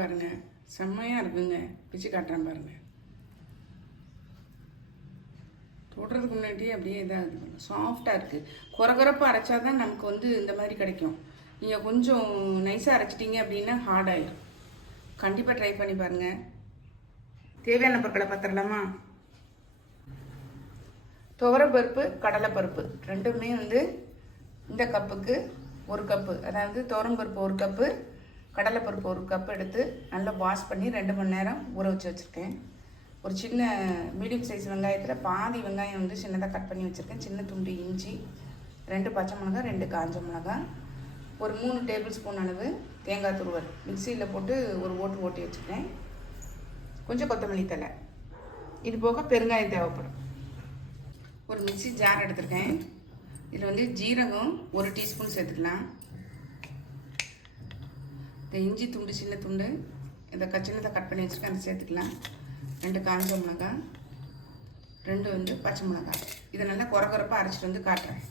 பாருங்கள், செம்மையாக இருக்குங்க. பிச்சு காட்டுறேன் பாருங்கள். தொடுறதுக்கு முன்னாடியே அப்படியே இதாக சாஃப்டாக இருக்குது. குறகுறப்பாக அரைச்சா தான் நமக்கு வந்து இந்த மாதிரி கிடைக்கும். நீங்கள் கொஞ்சம் நைஸாக அரைச்சிட்டிங்க அப்படின்னா ஹார்டாகிடும். கண்டிப்பாக ட்ரை பண்ணி பாருங்கள். தேவையான பொருட்களை பார்த்துடலாமா? துவரப்பருப்பு, கடலைப்பருப்பு ரெண்டுமே வந்து இந்த கப்புக்கு 1 கப்பு, அதாவது துவரம்பருப்பு 1 கப்பு, கடலைப்பருப்பு 1 கப்பு எடுத்து நல்லா வாஷ் பண்ணி 2 மணி நேரம் ஊற வச்சுருக்கேன். ஒரு சின்ன மீடியம் சைஸ் வெங்காயத்தில் பாதி வெங்காயம் வந்து சின்னதாக கட் பண்ணி வச்சுருக்கேன். சின்ன துண்டு இஞ்சி, 2 பச்சை மிளகாய், 2 காஞ்ச மிளகாய், ஒரு 3 டேபிள் ஸ்பூன் அளவு தேங்காய் துருவல் மிக்சியில் போட்டு ஒரு ஓட்டி வச்சுருக்கேன். கொஞ்சம் கொத்தமல்லி தழை, இது போக பெருங்காயம் தேவைப்படும். ஒரு மிக்சி ஜார் எடுத்துருக்கேன். இதில் வந்து ஜீரகம் 1 டீஸ்பூன் சேர்த்துக்கலாம். இந்த இஞ்சி துண்டு சின்ன துண்டு இதை சின்னதை கட் பண்ணி வச்சுருக்கேன், அதை சேர்த்துக்கலாம். 2 காஞ்ச மிளகாய், 2 வந்து பச்சை மிளகாய். இதை நல்லா குறகுறப்பாக அரைச்சிட்டு வந்து காட்டுறேன்.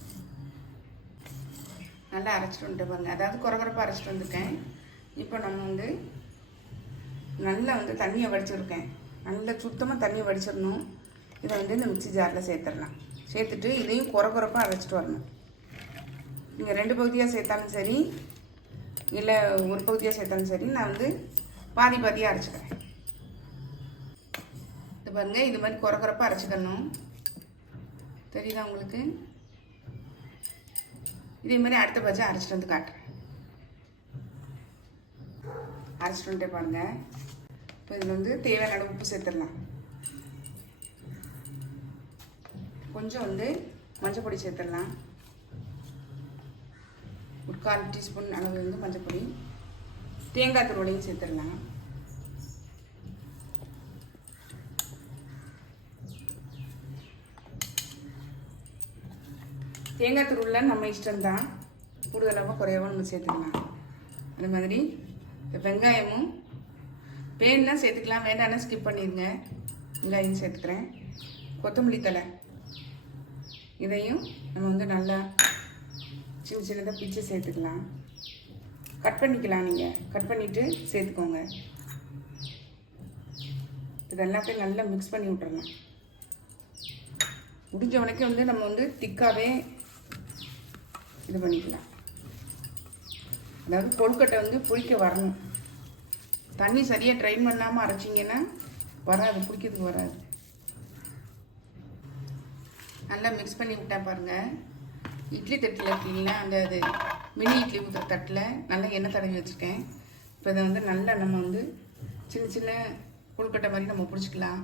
நல்லா அரைச்சிட்டு வந்துட்டு பாருங்க, அதாவது குறகுறப்பாக அரைச்சிட்டு வந்துருக்கேன். இப்போ நம்ம வந்து நல்லா வந்து தண்ணியை வடிச்சிருக்கேன். நல்லா சுத்தமாக தண்ணியை வடிச்சிடணும். இதை வந்து இந்த மிக்சி ஜாரில் சேர்த்துடலாம். சேர்த்துட்டு இதையும் குறகுறப்பாக அரைச்சிட்டு வரணும். நீங்கள் 2 பகுதியாக சேர்த்தாலும் சரி, இல்லை ஒரு பகுதியாக சேர்த்தாலும் சரி, நான் வந்து பாதி பாதியாக அரைச்சிக்கிறேன். இது பாருங்கள், இது மாதிரி குறகுறப்பாக அரைச்சிக்கணும். தெரியுதா உங்களுக்கு? இதே மாதிரி அடுத்த பட்சம் அரைச்சிட்டு வந்து காட்டுறேன். அரைச்சிட்டு வந்துட்டே பாருங்கள். இப்போ இதில் வந்து தேவையான உப்பு சேர்த்துடலாம். கொஞ்சம் வந்து மஞ்சள் பொடி சேர்த்துடலாம். ஒரு 1/4 டீஸ்பூன் அளவு வந்து மஞ்சள் பொடி, தேங்காய் துருவலையும் சேர்த்துடலாம். தேங்காய் துருவலில் நம்ம இஷ்டம்தான், கூடுதலாக குறையாகவும் நம்ம சேர்த்துக்கலாம். அது மாதிரி இந்த வெங்காயமும் வேணுன்னா சேர்த்துக்கலாம், வேண்டாம்னா ஸ்கிப் பண்ணிடுங்க. வெங்காயம் சேர்த்துக்கிறேன். கொத்தமல்லி தழை, இதையும் நம்ம வந்து நல்லா சின்னதாக பிச்சு சேர்த்துக்கலாம். கட் பண்ணிக்கலாம், நீங்கள் கட் பண்ணிவிட்டு சேர்த்துக்கோங்க. இது எல்லாத்தையும் நல்லா மிக்ஸ் பண்ணி விட்டுறலாம். முடிஞ்ச வரைக்கும் வந்து நம்ம வந்து திக்காகவே இது பண்ணிக்கலாம். அதாவது கொழுக்கட்டை வந்து புளிக்க வரணும். தண்ணி சரியாக ட்ரைன் பண்ணாமல் அரைச்சிங்கன்னா வராது, புளிக்கிறதுக்கு வராது. நல்லா மிக்ஸ் பண்ணி விட்டேன் பாருங்கள். இட்லி தட்டில் இருக்கீங்களா, அந்த இது மினி இட்லி ஊற்றுற தட்டில் நல்லா எண்ணெய் தடவி வச்சுருக்கேன். இப்போ இதை வந்து நல்லா நம்ம வந்து சின்ன சின்ன கொழுக்கட்டை மாதிரி நம்ம பிடிச்சிக்கலாம்.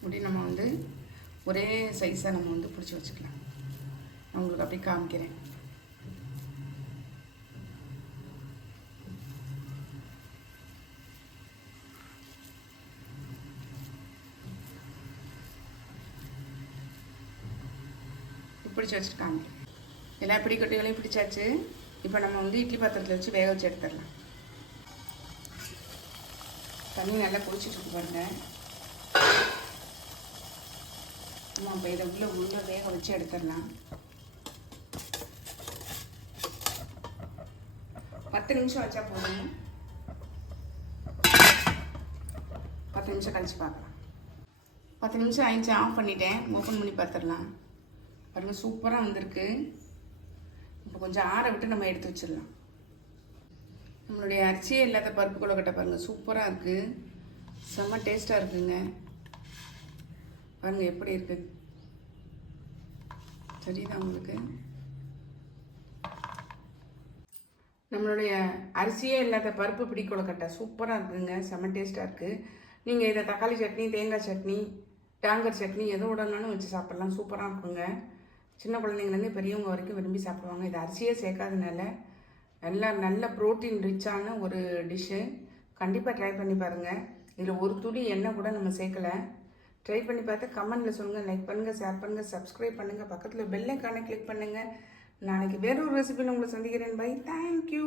இப்படி நம்ம வந்து ஒரே சைஸாக நம்ம வந்து பிடிச்சி வச்சுக்கலாம். நான் உங்களுக்கு அப்படி காமிக்கிறேன். பிடிச்சி வச்சுட்டு காமிக்கிறேன். எல்லா பிடிக்கட்டைகளையும் பிடிச்சாச்சு. இப்போ நம்ம வந்து இட்லி பாத்திரத்தில் வச்சு வேக வச்சு எடுத்துடலாம். தண்ணி நல்லா குடிச்சிட்டு பாருங்க. இப்போ இதை உள்ள வேக வச்சு எடுத்துடலாம். 10 நிமிஷம் வச்சா போதும். 10 நிமிஷம் கழிச்சு பார்க்கலாம். 10 நிமிஷம் ஆயிடுச்சு, ஆஃப் பண்ணிட்டேன். ஓப்பன் பண்ணி பார்த்துடலாம். பாருங்கள், சூப்பராக வந்திருக்கு. இப்போ கொஞ்சம் ஆற விட்டு நம்ம எடுத்து வச்சிடலாம். நம்மளுடைய அரிசியே இல்லாத பருப்பு கொழுக்கட்டை பாருங்கள், சூப்பராக இருக்குது. செம்ம டேஸ்ட்டாக இருக்குங்க. பாருங்கள் எப்படி இருக்குது, சரிதான் உங்களுக்கு? நம்மளுடைய அரிசியே இல்லாத பருப்பு பிடி கொழுக்கட்டை சூப்பராக இருக்குங்க, செம்ம டேஸ்ட்டாக இருக்குது. நீங்கள் இதை தக்காளி சட்னி, தேங்காய் சட்னி, டாங்கர் சட்னி எதோ உடனாலும் வச்சு சாப்பிட்லாம். சூப்பராக இருக்குங்க. சின்ன குழந்தைங்கலேருந்து பெரியவங்க வரைக்கும் விரும்பி சாப்பிடுவாங்க. இது அரிசியே சேர்க்காதனால நல்ல ப்ரோட்டீன் ரிச்சான ஒரு டிஷ்ஷு. கண்டிப்பாக ட்ரை பண்ணி பாருங்கள். இதில் ஒரு துளி எண்ணெய் கூட நம்ம சேர்க்கலை. ட்ரை பண்ணி பார்த்து கமெண்ட்டில் சொல்லுங்கள். லைக் பண்ணுங்கள், ஷேர் பண்ணுங்கள், சப்ஸ்கிரைப் பண்ணுங்கள், பக்கத்தில் பெல் ஐக்கானை கிளிக் பண்ணுங்கள். நாளைக்கு வேற ஒரு ரெசிபியில் உங்களை சந்திக்கிறேன். Bye, thank you.